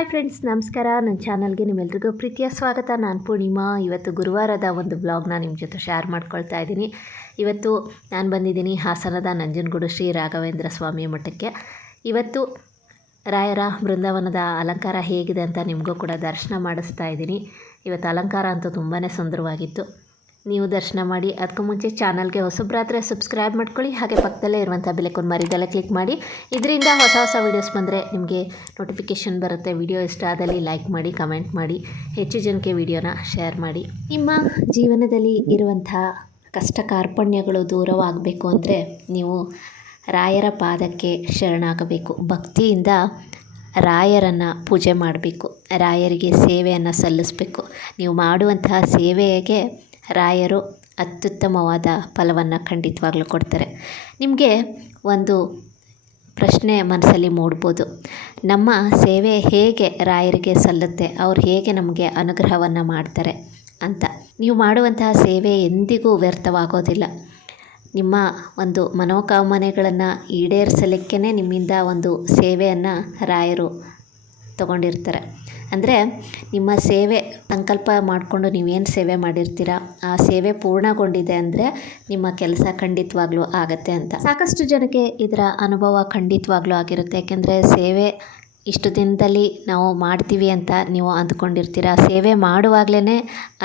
Hi friends, ನಮಸ್ಕಾರ. ನನ್ನ ಚಾನಲ್ಗೆ ನಿಮ್ಮೆಲ್ರಿಗೂ ಪ್ರೀತಿಯ ಸ್ವಾಗತ. ನಾನು ಪೂರ್ಣಿಮಾ. ಇವತ್ತು ಗುರುವಾರದ ಒಂದು ವ್ಲಾಗ್ನ ನಿಮ್ಮ ಜೊತೆ ಶೇರ್ ಮಾಡ್ಕೊಳ್ತಾ ಇದ್ದೀನಿ. ಇವತ್ತು ನಾನು ಬಂದಿದ್ದೀನಿ ಹಾಸನದ ನಂಜನಗೂಡು ಶ್ರೀ ರಾಘವೇಂದ್ರ ಸ್ವಾಮಿ ಮಠಕ್ಕೆ. ಇವತ್ತು ರಾಯರ ಬೃಂದಾವನದ ಅಲಂಕಾರ ಹೇಗಿದೆ ಅಂತ ನಿಮಗೂ ಕೂಡ ದರ್ಶನ ಮಾಡಿಸ್ತಾ ಇದ್ದೀನಿ. ಇವತ್ತು ಅಲಂಕಾರ ಅಂತೂ ತುಂಬಾ ಸುಂದರವಾಗಿತ್ತು. ನೀವು ದರ್ಶನ ಮಾಡಿ. ಅದಕ್ಕೂ ಮುಂಚೆ ಚಾನಲ್ಗೆ ಹೊಸಬ್ರಾದರೆ ಸಬ್ಸ್ಕ್ರೈಬ್ ಮಾಡ್ಕೊಳ್ಳಿ. ಹಾಗೆ ಪಕ್ಕದಲ್ಲೇ ಇರುವಂಥ ಬೆಲೈಕನ್ ಮರಿದಲ್ಲೇ ಕ್ಲಿಕ್ ಮಾಡಿ. ಇದರಿಂದ ಹೊಸ ವೀಡಿಯೋಸ್ ಬಂದರೆ ನಿಮಗೆ ನೋಟಿಫಿಕೇಷನ್ ಬರುತ್ತೆ. ವಿಡಿಯೋ ಇಷ್ಟ ಆದಲ್ಲಿ ಲೈಕ್ ಮಾಡಿ, ಕಮೆಂಟ್ ಮಾಡಿ, ಹೆಚ್ಚು ಜನಕ್ಕೆ ವಿಡಿಯೋನ ಶೇರ್ ಮಾಡಿ. ನಿಮ್ಮ ಜೀವನದಲ್ಲಿ ಇರುವಂಥ ಕಷ್ಟ ಕಾರ್ಪಣ್ಯಗಳು ದೂರವಾಗಬೇಕು ಅಂದರೆ ನೀವು ರಾಯರ ಪಾದಕ್ಕೆ ಶರಣಾಗಬೇಕು. ಭಕ್ತಿಯಿಂದ ರಾಯರನ್ನು ಪೂಜೆ ಮಾಡಬೇಕು. ರಾಯರಿಗೆ ಸೇವೆಯನ್ನು ಸಲ್ಲಿಸಬೇಕು. ನೀವು ಮಾಡುವಂತಹ ಸೇವೆಗೆ ರಾಯರು ಅತ್ಯುತ್ತಮವಾದ ಫಲವನ್ನು ಖಂಡಿತವಾಗ್ಲೂ ಕೊಡ್ತಾರೆ. ನಿಮಗೆ ಒಂದು ಪ್ರಶ್ನೆ ಮನಸ್ಸಲ್ಲಿ ಮೂಡ್ಬೋದು, ನಮ್ಮ ಸೇವೆ ಹೇಗೆ ರಾಯರಿಗೆ ಸಲ್ಲುತ್ತೆ, ಅವ್ರು ಹೇಗೆ ನಮಗೆ ಅನುಗ್ರಹವನ್ನು ಮಾಡ್ತಾರೆ ಅಂತ. ನೀವು ಮಾಡುವಂತಹ ಸೇವೆ ಎಂದಿಗೂ ವ್ಯರ್ಥವಾಗೋದಿಲ್ಲ. ನಿಮ್ಮ ಒಂದು ಮನೋಕಾಮನೆಗಳನ್ನು ಈಡೇರಿಸಲಿಕ್ಕೇ ನಿಮ್ಮಿಂದ ಒಂದು ಸೇವೆಯನ್ನು ರಾಯರು ತಗೊಂಡಿರ್ತಾರೆ. ಅಂದರೆ ನಿಮ್ಮ ಸೇವೆ ಸಂಕಲ್ಪ ಮಾಡಿಕೊಂಡು ನೀವೇನು ಸೇವೆ ಮಾಡಿರ್ತೀರ, ಆ ಸೇವೆ ಪೂರ್ಣಗೊಂಡಿದೆ ಅಂದರೆ ನಿಮ್ಮ ಕೆಲಸ ಖಂಡಿತವಾಗ್ಲೂ ಆಗುತ್ತೆ ಅಂತ. ಸಾಕಷ್ಟು ಜನಕ್ಕೆ ಇದರ ಅನುಭವ ಖಂಡಿತವಾಗ್ಲೂ ಆಗಿರುತ್ತೆ. ಯಾಕೆಂದರೆ ಸೇವೆ ಇಷ್ಟು ದಿನದಲ್ಲಿ ನಾವು ಮಾಡ್ತೀವಿ ಅಂತ ನೀವು ಅಂದ್ಕೊಂಡಿರ್ತೀರ. ಸೇವೆ ಮಾಡುವಾಗಲೇ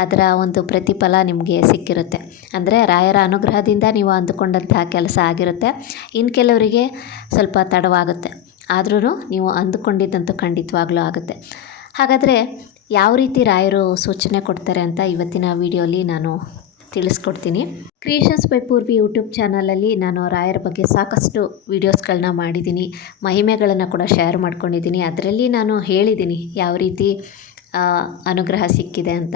ಅದರ ಒಂದು ಪ್ರತಿಫಲ ನಿಮಗೆ ಸಿಕ್ಕಿರುತ್ತೆ. ಅಂದರೆ ರಾಯರ ಅನುಗ್ರಹದಿಂದ ನೀವು ಅಂದುಕೊಂಡಂತಹ ಕೆಲಸ ಆಗಿರುತ್ತೆ. ಇನ್ನು ಕೆಲವರಿಗೆ ಸ್ವಲ್ಪ ತಡವಾಗುತ್ತೆ, ಆದ್ರೂ ನೀವು ಅಂದುಕೊಂಡಿದ್ದಂತೂ ಖಂಡಿತವಾಗ್ಲೂ ಆಗುತ್ತೆ. ಹಾಗಾದರೆ ಯಾವ ರೀತಿ ರಾಯರು ಸೂಚನೆ ಕೊಡ್ತಾರೆ ಅಂತ ಇವತ್ತಿನ ವಿಡಿಯೋಲಿ ನಾನು ತಿಳಿಸ್ಕೊಡ್ತೀನಿ. ಕ್ರಿಯೇಷನ್ಸ್ ಬೈ ಪೂರ್ವಿ ಯೂಟ್ಯೂಬ್ ಚಾನಲಲ್ಲಿ ನಾನು ರಾಯರ ಬಗ್ಗೆ ಸಾಕಷ್ಟು ವೀಡಿಯೋಸ್ಗಳನ್ನ ಮಾಡಿದ್ದೀನಿ, ಮಹಿಮೆಗಳನ್ನು ಕೂಡ ಶೇರ್ ಮಾಡ್ಕೊಂಡಿದ್ದೀನಿ. ಅದರಲ್ಲಿ ನಾನು ಹೇಳಿದ್ದೀನಿ ಯಾವ ರೀತಿ ಅನುಗ್ರಹ ಸಿಕ್ಕಿದೆ ಅಂತ.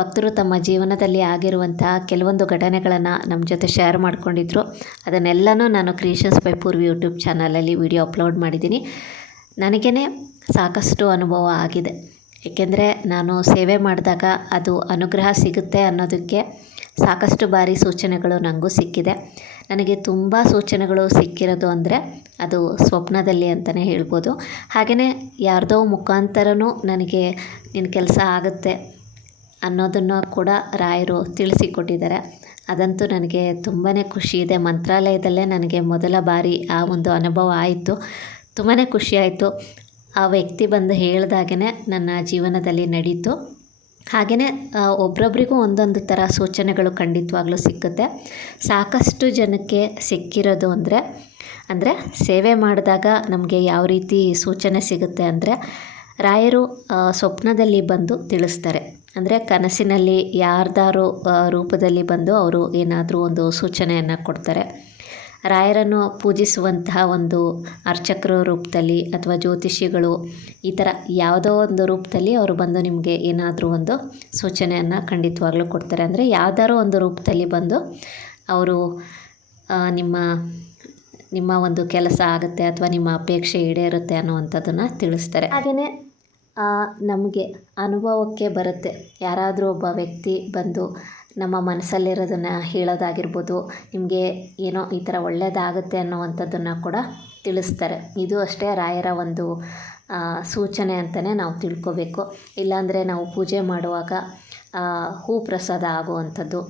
ಭಕ್ತರು ತಮ್ಮ ಜೀವನದಲ್ಲಿ ಆಗಿರುವಂಥ ಕೆಲವೊಂದು ಘಟನೆಗಳನ್ನು ನಮ್ಮ ಜೊತೆ ಶೇರ್ ಮಾಡ್ಕೊಂಡಿದ್ರು. ಅದನ್ನೆಲ್ಲನೂ ನಾನು ಕ್ರಿಯೇಷನ್ಸ್ ಬೈ ಪೂರ್ವಿ ಯೂಟ್ಯೂಬ್ ಚಾನಲಲ್ಲಿ ವಿಡಿಯೋ ಅಪ್ಲೋಡ್ ಮಾಡಿದ್ದೀನಿ. ನನಗೇ ಸಾಕಷ್ಟು ಅನುಭವ ಆಗಿದೆ. ಏಕೆಂದರೆ ನಾನು ಸೇವೆ ಮಾಡಿದಾಗ ಅದು ಅನುಗ್ರಹ ಸಿಗುತ್ತೆ ಅನ್ನೋದಕ್ಕೆ ಸಾಕಷ್ಟು ಬಾರಿ ಸೂಚನೆಗಳು ನನಗೂ ಸಿಕ್ಕಿದೆ. ನನಗೆ ತುಂಬ ಸೂಚನೆಗಳು ಸಿಕ್ಕಿರೋದು ಅಂದರೆ ಅದು ಸ್ವಪ್ನದಲ್ಲಿ ಅಂತಲೇ ಹೇಳ್ಬೋದು. ಹಾಗೆಯೇ ಯಾರ್ದೋ ಮುಖಾಂತರನೂ ನನಗೆ ನಿನ್ನ ಕೆಲಸ ಆಗುತ್ತೆ ಅನ್ನೋದನ್ನು ಕೂಡ ರಾಯರು ತಿಳಿಸಿಕೊಟ್ಟಿದ್ದಾರೆ. ಅದಂತೂ ನನಗೆ ತುಂಬಾ ಖುಷಿ ಇದೆ. ಮಂತ್ರಾಲಯದಲ್ಲೇ ನನಗೆ ಮೊದಲ ಬಾರಿ ಆ ಒಂದು ಅನುಭವ ಆಯಿತು. ತುಂಬಾ ಖುಷಿಯಾಯಿತು. ಆ ವ್ಯಕ್ತಿ ಬಂದು ಹೇಳಿದಾಗೇ ನನ್ನ ಜೀವನದಲ್ಲಿ ನಡೀತು. ಹಾಗೆಯೇ ಒಬ್ರೊಬ್ರಿಗೂ ಒಂದೊಂದು ಥರ ಸೂಚನೆಗಳು ಖಂಡಿತವಾಗ್ಲೂ ಸಿಕ್ಕುತ್ತೆ. ಸಾಕಷ್ಟು ಜನಕ್ಕೆ ಸಿಕ್ಕಿರೋದು ಅಂದರೆ ಸೇವೆ ಮಾಡಿದಾಗ ನಮಗೆ ಯಾವ ರೀತಿ ಸೂಚನೆ ಸಿಗುತ್ತೆ ಅಂದರೆ ರಾಯರು ಸ್ವಪ್ನದಲ್ಲಿ ಬಂದು ತಿಳಿಸ್ತಾರೆ. ಅಂದರೆ ಕನಸಿನಲ್ಲಿ ಯಾರ್ದಾರು ರೂಪದಲ್ಲಿ ಬಂದು ಅವರು ಏನಾದರೂ ಒಂದು ಸೂಚನೆಯನ್ನು ಕೊಡ್ತಾರೆ. ರಾಯರನ್ನು ಪೂಜಿಸುವಂತಹ ಒಂದು ಅರ್ಚಕರ ರೂಪದಲ್ಲಿ ಅಥವಾ ಜ್ಯೋತಿಷಿಗಳು ಈ ಥರ ಯಾವುದೋ ಒಂದು ರೂಪದಲ್ಲಿ ಅವರು ಬಂದು ನಿಮಗೆ ಏನಾದರೂ ಒಂದು ಸೂಚನೆಯನ್ನು ಖಂಡಿತವಾಗ್ಲೂ ಕೊಡ್ತಾರೆ. ಅಂದರೆ ಯಾವ್ದಾರೋ ಒಂದು ರೂಪದಲ್ಲಿ ಬಂದು ಅವರು ನಿಮ್ಮ ಒಂದು ಕೆಲಸ ಆಗುತ್ತೆ ಅಥವಾ ನಿಮ್ಮ ಅಪೇಕ್ಷೆ ಈಡೇರುತ್ತೆ ಅನ್ನುವಂಥದ್ದನ್ನು ತಿಳಿಸ್ತಾರೆ. ಹಾಗೆಯೇ ನಮಗೆ ಅನುಭವಕ್ಕೆ ಬರುತ್ತೆ. ಯಾರಾದರೂ ಒಬ್ಬ ವ್ಯಕ್ತಿ ಬಂದು ನಮ್ಮ ಮನಸ್ಸಲ್ಲಿರೋದನ್ನು ಹೇಳೋದಾಗಿರ್ಬೋದು, ನಿಮಗೆ ಏನೋ ಈ ಥರ ಒಳ್ಳೆಯದಾಗುತ್ತೆ ಅನ್ನೋವಂಥದ್ದನ್ನು ಕೂಡ ತಿಳಿಸ್ತಾರೆ. ಇದು ಅಷ್ಟೇ ರಾಯರ ಒಂದು ಸೂಚನೆ ಅಂತಲೇ ನಾವು ತಿಳ್ಕೊಬೇಕು. ಇಲ್ಲಾಂದರೆ ನಾವು ಪೂಜೆ ಮಾಡುವಾಗ ಹೂ ಪ್ರಸಾದ ಆಗುವಂಥದ್ದು.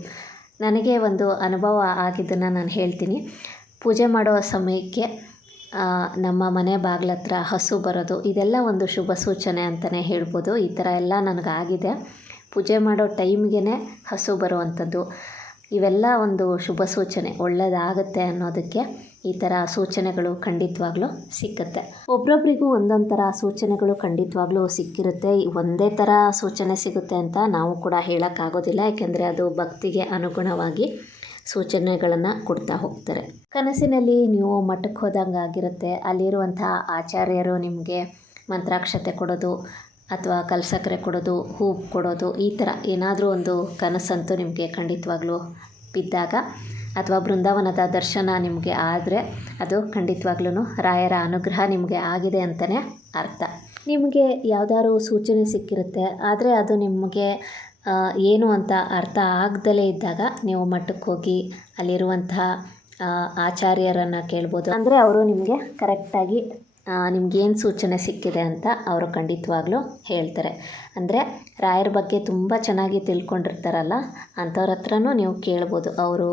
ನನಗೆ ಒಂದು ಅನುಭವ ಆಗಿದ್ದನ್ನು ನಾನು ಹೇಳ್ತೀನಿ. ಪೂಜೆ ಮಾಡುವ ಸಮಯಕ್ಕೆ ನಮ್ಮ ಮನೆ ಬಾಗಿಲ ಹತ್ರ ಹಸು ಬರೋದು, ಇದೆಲ್ಲ ಒಂದು ಶುಭ ಸೂಚನೆ ಅಂತಲೇ ಹೇಳ್ಬೋದು. ಈ ಥರ ಎಲ್ಲ ನನಗಾಗಿದೆ. ಪೂಜೆ ಮಾಡೋ ಟೈಮ್ಗೆ ಹಸು ಬರುವಂಥದ್ದು, ಇವೆಲ್ಲ ಒಂದು ಶುಭ ಸೂಚನೆ, ಒಳ್ಳೆಯದಾಗುತ್ತೆ ಅನ್ನೋದಕ್ಕೆ ಈ ಥರ ಸೂಚನೆಗಳು ಖಂಡಿತವಾಗ್ಲೂ ಸಿಕ್ಕುತ್ತೆ. ಒಬ್ರೊಬ್ರಿಗೂ ಒಂದೊಂದು ಥರ ಸೂಚನೆಗಳು ಖಂಡಿತವಾಗ್ಲೂ ಸಿಕ್ಕಿರುತ್ತೆ. ಒಂದೇ ಥರ ಸೂಚನೆ ಸಿಗುತ್ತೆ ಅಂತ ನಾವು ಕೂಡ ಹೇಳೋಕ್ಕಾಗೋದಿಲ್ಲ. ಯಾಕೆಂದರೆ ಅದು ಭಕ್ತಿಗೆ ಅನುಗುಣವಾಗಿ ಸೂಚನೆಗಳನ್ನು ಕೊಡ್ತಾ ಹೋಗ್ತಾರೆ. ಕನಸಿನಲ್ಲಿ ನೀವು ಮಠಕ್ಕೆ ಹೋದಂಗೆ ಆಗಿರುತ್ತೆ. ಅಲ್ಲಿರುವಂತಹ ಆಚಾರ್ಯರು ನಿಮಗೆ ಮಂತ್ರಾಕ್ಷತೆ ಕೊಡೋದು ಅಥವಾ ಕಲ್ಸಕ್ಕರೆ ಕೊಡೋದು, ಹೂ ಕೊಡೋದು, ಈ ಥರ ಏನಾದರೂ ಒಂದು ಕನಸಂತೂ ನಿಮಗೆ ಖಂಡಿತವಾಗ್ಲೂ ಬಿದ್ದಾಗ ಅಥವಾ ಬೃಂದಾವನದ ದರ್ಶನ ನಿಮಗೆ ಆದರೆ ಅದು ಖಂಡಿತವಾಗ್ಲೂ ರಾಯರ ಅನುಗ್ರಹ ನಿಮಗೆ ಆಗಿದೆ ಅಂತಲೇ ಅರ್ಥ. ನಿಮಗೆ ಯಾವುದಾದ್ರು ಸೂಚನೆ ಸಿಕ್ಕಿರುತ್ತೆ, ಆದರೆ ಅದು ನಿಮಗೆ ಏನು ಅಂತ ಅರ್ಥ ಆಗದಲೇ ಇದ್ದಾಗ ನೀವು ಮಠಕ್ಕೆ ಹೋಗಿ ಅಲ್ಲಿರುವಂತಹ ಆಚಾರ್ಯರನ್ನು ಕೇಳ್ಬೋದು. ಅಂದರೆ ಅವರು ನಿಮಗೆ ಕರೆಕ್ಟಾಗಿ ನಿಮಗೇನು ಸೂಚನೆ ಸಿಕ್ಕಿದೆ ಅಂತ ಅವರು ಖಂಡಿತವಾಗ್ಲೂ ಹೇಳ್ತಾರೆ. ಅಂದರೆ ರಾಯರ ಬಗ್ಗೆ ತುಂಬ ಚೆನ್ನಾಗಿ ತಿಳ್ಕೊಂಡಿರ್ತಾರಲ್ಲ, ಅಂಥವ್ರ ಹತ್ರನೂ ನೀವು ಕೇಳ್ಬೋದು. ಅವರು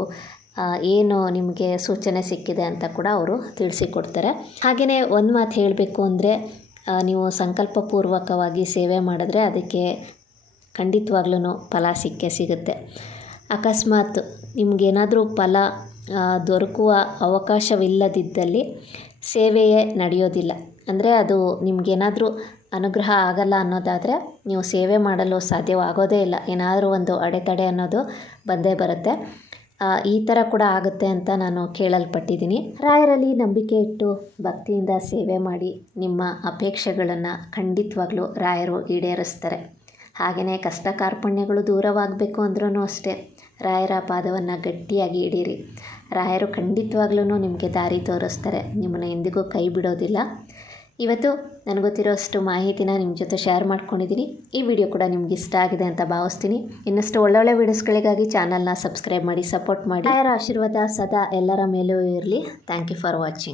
ಏನು ನಿಮಗೆ ಸೂಚನೆ ಸಿಕ್ಕಿದೆ ಅಂತ ಕೂಡ ಅವರು ತಿಳಿಸಿಕೊಡ್ತಾರೆ. ಹಾಗೆಯೇ ಒಂದು ಮಾತು ಹೇಳಬೇಕು ಅಂದರೆ, ನೀವು ಸಂಕಲ್ಪಪೂರ್ವಕವಾಗಿ ಸೇವೆ ಮಾಡಿದ್ರೆ ಅದಕ್ಕೆ ಖಂಡಿತವಾಗ್ಲೂ ಫಲ ಸಿಕ್ಕೇ ಸಿಗುತ್ತೆ. ಅಕಸ್ಮಾತ್ ನಿಮಗೇನಾದರೂ ಫಲ ದೊರಕುವ ಅವಕಾಶವಿಲ್ಲದಿದ್ದಲ್ಲಿ ಸೇವೆಯೇ ನಡೆಯೋದಿಲ್ಲ. ಅಂದರೆ ಅದು ನಿಮಗೇನಾದರೂ ಅನುಗ್ರಹ ಆಗಲ್ಲ ಅನ್ನೋದಾದರೆ ನೀವು ಸೇವೆ ಮಾಡಲು ಸಾಧ್ಯವಾಗೋದೇ ಇಲ್ಲ. ಏನಾದರೂ ಒಂದು ಅಡೆತಡೆ ಅನ್ನೋದು ಬಂದೇ ಬರುತ್ತೆ. ಈ ಥರ ಕೂಡ ಆಗುತ್ತೆ ಅಂತ ನಾನು ಕೇಳಲ್ಪಟ್ಟಿದ್ದೀನಿ. ರಾಯರಲ್ಲಿ ನಂಬಿಕೆ ಇಟ್ಟು ಭಕ್ತಿಯಿಂದ ಸೇವೆ ಮಾಡಿ ನಿಮ್ಮ ಅಪೇಕ್ಷೆಗಳನ್ನು ಖಂಡಿತವಾಗ್ಲೂ ರಾಯರು ಈಡೇರಿಸ್ತಾರೆ. ಹಾಗೆಯೇ ಕಷ್ಟ ಕಾರ್ಪಣ್ಯಗಳು ದೂರವಾಗಬೇಕು ಅಂದ್ರೂ ಅಷ್ಟೇ, ರಾಯರ ಪಾದವನ್ನು ಗಟ್ಟಿಯಾಗಿ ಹಿಡೀರಿ. ರಾಯರು ಖಂಡಿತವಾಗ್ಲೂ ನಿಮಗೆ ದಾರಿ ತೋರಿಸ್ತಾರೆ, ನಿಮ್ಮನ್ನು ಎಂದಿಗೂ ಕೈ ಬಿಡೋದಿಲ್ಲ. ಇವತ್ತು ನನಗೊತ್ತಿರೋಷ್ಟು ಮಾಹಿತಿನ ನಿಮ್ಮ ಜೊತೆ ಶೇರ್ ಮಾಡ್ಕೊಂಡಿದ್ದೀನಿ. ಈ ವಿಡಿಯೋ ಕೂಡ ನಿಮ್ಗೆ ಇಷ್ಟ ಆಗಿದೆ ಅಂತ ಭಾವಿಸ್ತೀನಿ. ಇನ್ನಷ್ಟು ಒಳ್ಳೊಳ್ಳೆ ವೀಡಿಯೋಸ್ಗಳಿಗಾಗಿ ಚಾನಲ್ನ ಸಬ್ಸ್ಕ್ರೈಬ್ ಮಾಡಿ, ಸಪೋರ್ಟ್ ಮಾಡಿ. ರಾಯರ ಆಶೀರ್ವಾದ ಸದಾ ಎಲ್ಲರ ಮೇಲೂ ಇರಲಿ. Thank you for watching.